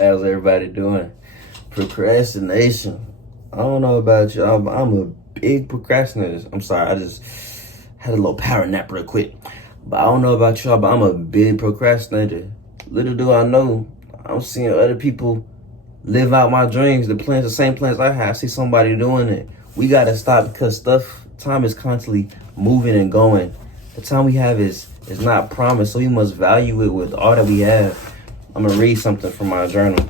How's everybody doing? Procrastination. I don't know about you. I'm a big procrastinator. I'm sorry, I just had a little power nap real quick. But I don't know about y'all, but I'm a big procrastinator. Little do I know, I'm seeing other people live out my dreams, the same plans I have. I see somebody doing it. We gotta stop because time is constantly moving and going. The time we have is not promised, so we must value it with all that we have. I'm gonna read something from my journal.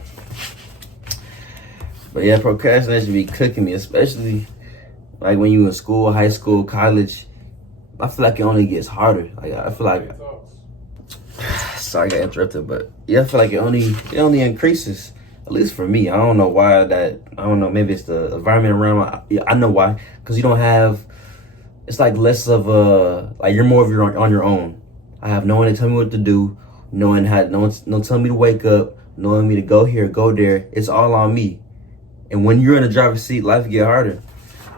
But yeah, procrastination be cooking me, especially like when you in school, high school, college. I feel like it only gets harder. Like I feel like, sorry, I got interrupted, but yeah, I feel like it only increases. At least for me, I don't know why that. I don't know. Maybe it's the environment around. I know why, because you don't have. It's like less of a like you're more of on your own. I have no one to tell me what to do, no one telling me to wake up, knowing me to go here, go there. It's all on me. And when you're in the driver's seat, life get harder.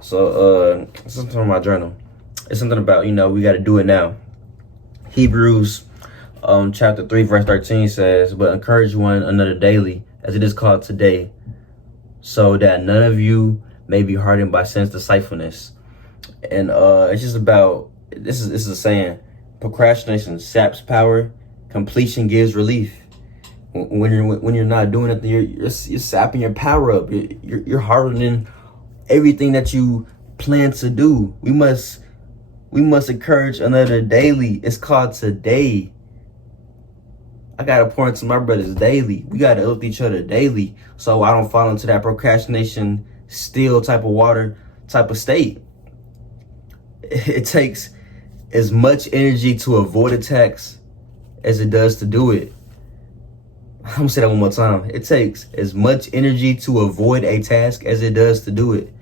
So something from my journal. It's something about we got to do it now. Hebrews chapter 3 verse 13 says, "But encourage one another daily, as it is called today, so that none of you may be hardened by sin's deceitfulness." And it's just about this is a saying: procrastination saps power, completion gives relief. When you're not doing it, you're sapping your power up. You're hardening everything that you plan to do. We must encourage another daily. It's called today. I gotta pour into my brothers daily. We gotta uplift each other daily, so I don't fall into that procrastination, still type of water type of state. It takes as much energy to avoid attacks as it does to do it. I'm gonna say that one more time. It takes as much energy to avoid a task as it does to do it.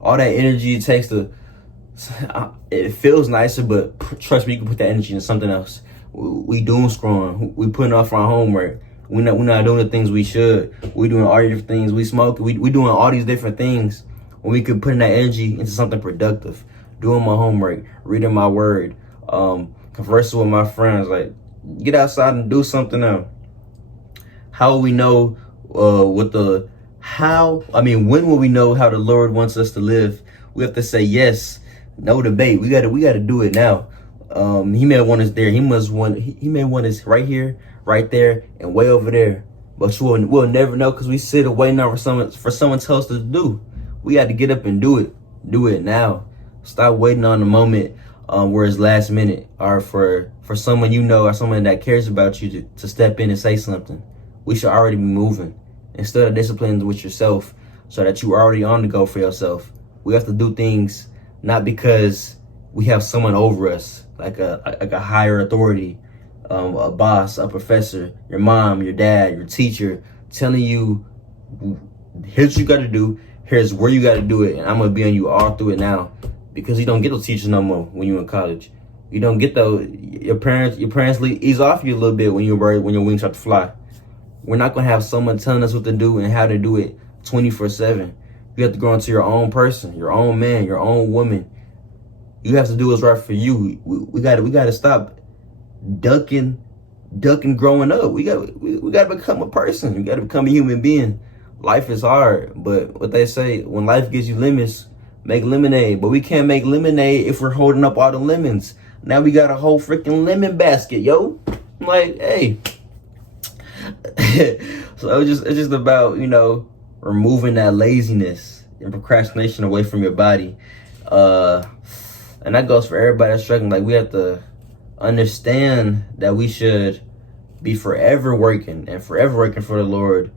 All that energy it takes it feels nicer, but trust me, you can put that energy into something else. We doom scrolling. We putting off our homework. We're not doing the things we should. We doing all these different things. We smoking. We doing all these different things when we could put that energy into something productive. Doing my homework, reading my word, conversing with my friends. Like, get outside and do something else. How will we know when will we know how the Lord wants us to live? We have to say yes, no debate. We gotta do it now. He may want us there. He may want us right here, right there, and way over there. But we'll never know because we sit and waiting for someone to tell us to do. We got to get up and do it. Do it now. Stop waiting on the moment where it's last minute, or for someone or someone that cares about you to step in and say something. We should already be moving. Instead of disciplining with yourself so that you're already on the go for yourself. We have to do things not because we have someone over us, like a higher authority, a boss, a professor, your mom, your dad, your teacher, telling you, here's what you got to do, here's where you got to do it, and I'm going to be on you all through it now. Because you don't get those teachers no more when you're in college. You don't get those. Your parents ease off you a little bit when your wings start to fly. We're not going to have someone telling us what to do and how to do it 24/7. You have to grow into your own person, your own man, your own woman. You have to do what's right for you. We got to stop ducking growing up. We got to become a person. We got to become a human being. Life is hard, but what they say, when life gives you lemons, make lemonade. But we can't make lemonade if we're holding up all the lemons. Now we got a whole freaking lemon basket, yo. I'm like, hey. So it's just about, removing that laziness and procrastination away from your body. And that goes for everybody that's struggling. Like, we have to understand that we should be forever working for the Lord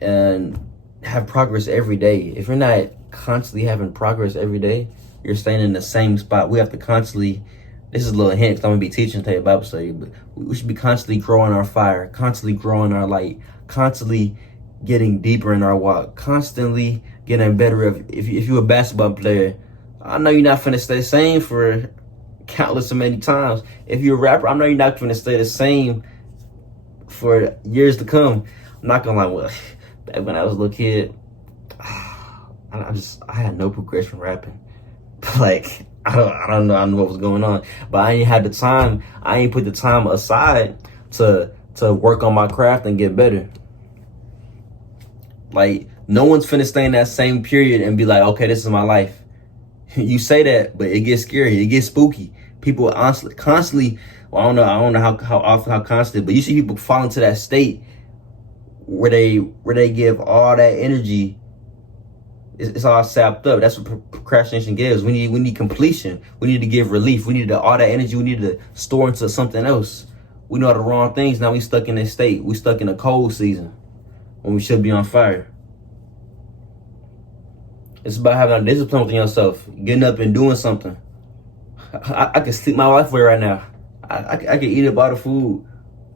and have progress every day. If you're not constantly having progress every day, you're staying in the same spot. We have to constantly, this is a little hint, 'cause I'm gonna be teaching today Bible study, but we should be constantly growing our fire, constantly growing our light, constantly getting deeper in our walk, constantly getting better. If you're a basketball player, I know you're not finna stay the same for countless so many times. If you're a rapper, I know you're not finna stay the same for years to come. I'm not gonna lie, well, back when I was a little kid, I had no progression rapping. Like, I don't know. I knew what was going on, but I ain't had the time. I ain't put the time aside to work on my craft and get better. Like, no one's finna stay in that same period and be like, okay, this is my life. You say that, but it gets scary. It gets spooky. People honestly, constantly, well, I don't know how often, how constant, but you see people fall into that state where they give all that energy. It's all sapped up. That's what procrastination gives. We need completion. We need to give relief. We need all that energy. We need to store into something else. We know the wrong things. Now we stuck in this state. We stuck in a cold season when we should be on fire. It's about having a discipline with yourself, getting up and doing something. I can sleep my life away right now. I can eat up all the food.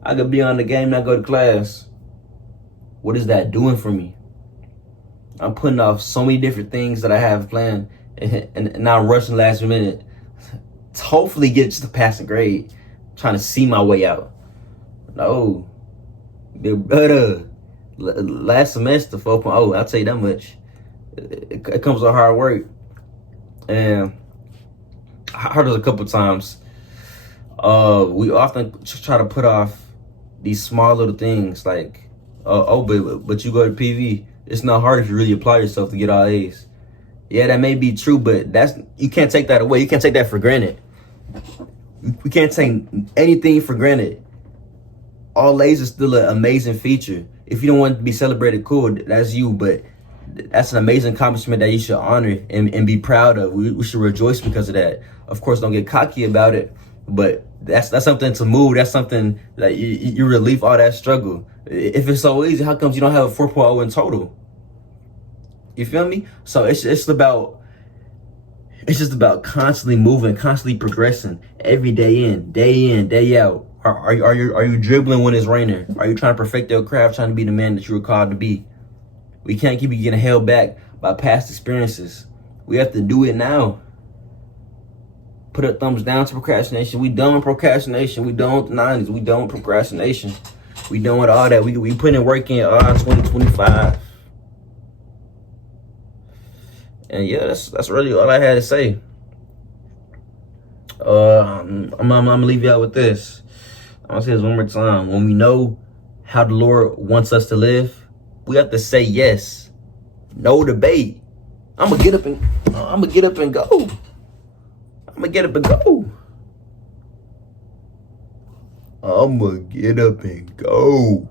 I could be on the game, not go to class. What is that doing for me? I'm putting off so many different things that I have planned, and now I'm rushing last minute to hopefully get just a passing grade, trying to see my way out. No, big brother, last semester 4.0, I'll tell you that much. It comes with hard work, and I heard this a couple times. We often try to put off these small little things like, but you go to PV. It's not hard if you really apply yourself to get all A's. Yeah, that may be true, but you can't take that away. You can't take that for granted. We can't take anything for granted. All A's is still an amazing feature. If you don't want to be celebrated, cool, that's you, but that's an amazing accomplishment that you should honor and be proud of. We should rejoice because of that. Of course, don't get cocky about it, but that's something to move. That's something that you relieve all that struggle. If it's so easy, how comes you don't have a 4.0 in total? You feel me? So it's just about constantly moving, constantly progressing, every day in, day out. Are you dribbling when it's raining? Are you trying to perfect your craft, trying to be the man that you were called to be? We can't keep getting held back by past experiences. We have to do it now. Put a thumbs down to procrastination. We done with procrastination. We done with the 90s. We done with procrastination. We done with all that. We put in work in 2025. And yeah, that's really all I had to say. I'm gonna leave y'all with this. I'm gonna say this one more time. When we know how the Lord wants us to live, we have to say yes. No debate. I'm gonna get up and go. I'm gonna get up and go. I'm gonna get up and go.